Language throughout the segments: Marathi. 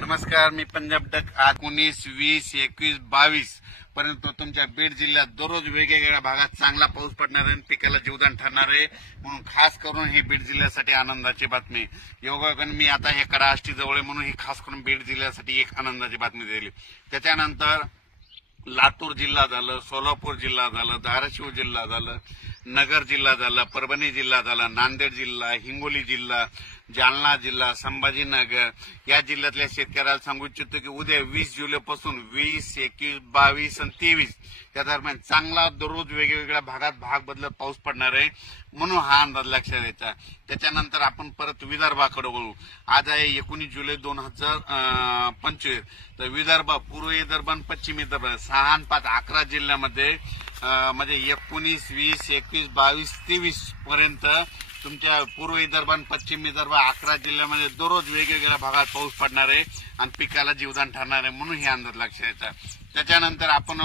नमस्कार, मी पंजाब डक आज 19, 20, 21, 22 पर्यंत तुमच्या बीड जिल्ह्यात दररोज वेगवेगळ्या भागात चांगला पाऊस पडणार आहे, पिकाला जीवदान ठरणार आहे. म्हणून खास करून ही बीड जिल्ह्यासाठी आनंदाची बातमी. योगायोगाने मी आता हे कडाष्टी जवळ आहे म्हणून ही खास करून बीड जिल्ह्यासाठी एक आनंदाची बातमी दिली. त्याच्यानंतर लातूर जिल्हा झालं, सोलापूर जिल्हा झालं, धाराशिव जिल्हा झालं, नगर जिल्हा झाला, परभणी जिल्हा झाला, नांदेड जिल्हा, हिंगोली जिल्हा, जालना जिल्हा, संभाजीनगर या जिल्ह्यातल्या शेतकऱ्याला सांगू इच्छितो की उद्या 20 जुलैपासून 20, 21, 22 आणि 23 या दरम्यान चांगला दररोज वेगवेगळ्या भागात भाग बदलत पाऊस पडणार आहे म्हणून हा अंदाज लक्षात घ्यायचा. त्याच्यानंतर आपण परत विदर्भाकडे वळू. आज आहे 19 जुलै 2025. तर विदर्भ, पूर्व विदर्भ आणि पश्चिम विदर्भ 6 आणि 5 11 जिल्ह्यामध्ये म्हणजे 19, 20, 21, 22, 23 पर्यंत तुमच्या पूर्व विदर्भ आणि पश्चिम विदर्भ 11 जिल्ह्यामध्ये दररोज वेगवेगळ्या भागात पाऊस पडणार आहे आणि पिकाला जीवदान ठरणार आहे म्हणून हे अंदाज लक्षात घ्यायचा. त्याच्यानंतर आपण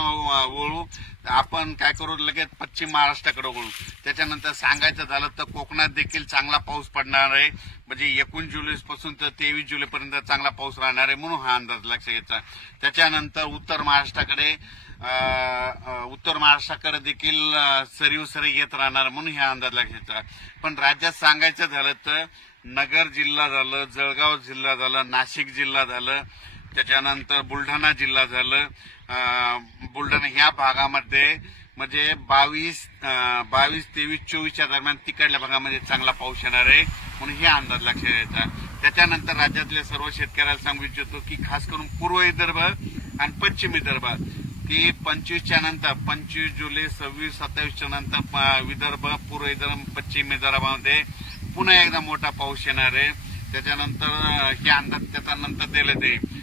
आपण काय करू, लगेच पश्चिम महाराष्ट्राकडे वळू. त्याच्यानंतर सांगायचं झालं तर कोकणात देखील चांगला पाऊस पडणार आहे. म्हणजे 19 जुलैपासून तर 23 जुलैपर्यंत चांगला पाऊस राहणार आहे म्हणून हा अंदाज लक्षात घ्यायचा. त्याच्यानंतर उत्तर महाराष्ट्राकडे देखील सरीव सरी येत राहणार म्हणून हा अंदाज लक्षात घ्यायचा. पण राज्यात सांगायचं झालं तर नगर जिल्हा झालं, जळगाव जिल्हा झालं, नाशिक जिल्हा झालं, त्याच्यानंतर बुलढाणा जिल्हा झालं, बुलढाणा ह्या भागामध्ये म्हणजे 22, 23, 24 च्या दरम्यान तिकडल्या भागामध्ये चांगला पाऊस येणार आहे म्हणून हे अंदाज लक्षात घ्यायचा. त्याच्यानंतर राज्यातल्या सर्व शेतकऱ्याला सांगू इच्छितो की खास करून पूर्व विदर्भ आणि पश्चिम विदर्भ की 25च्या नंतर 25 जुलै, 26, 27च्या नंतर विदर्भ, पूर्व विदर्भ, पश्चिम विदर्भामध्ये पुन्हा एकदा मोठा पाऊस येणार आहे. त्याच्यानंतर हे अंदाज त्याच्यानंतर दिले जाईल.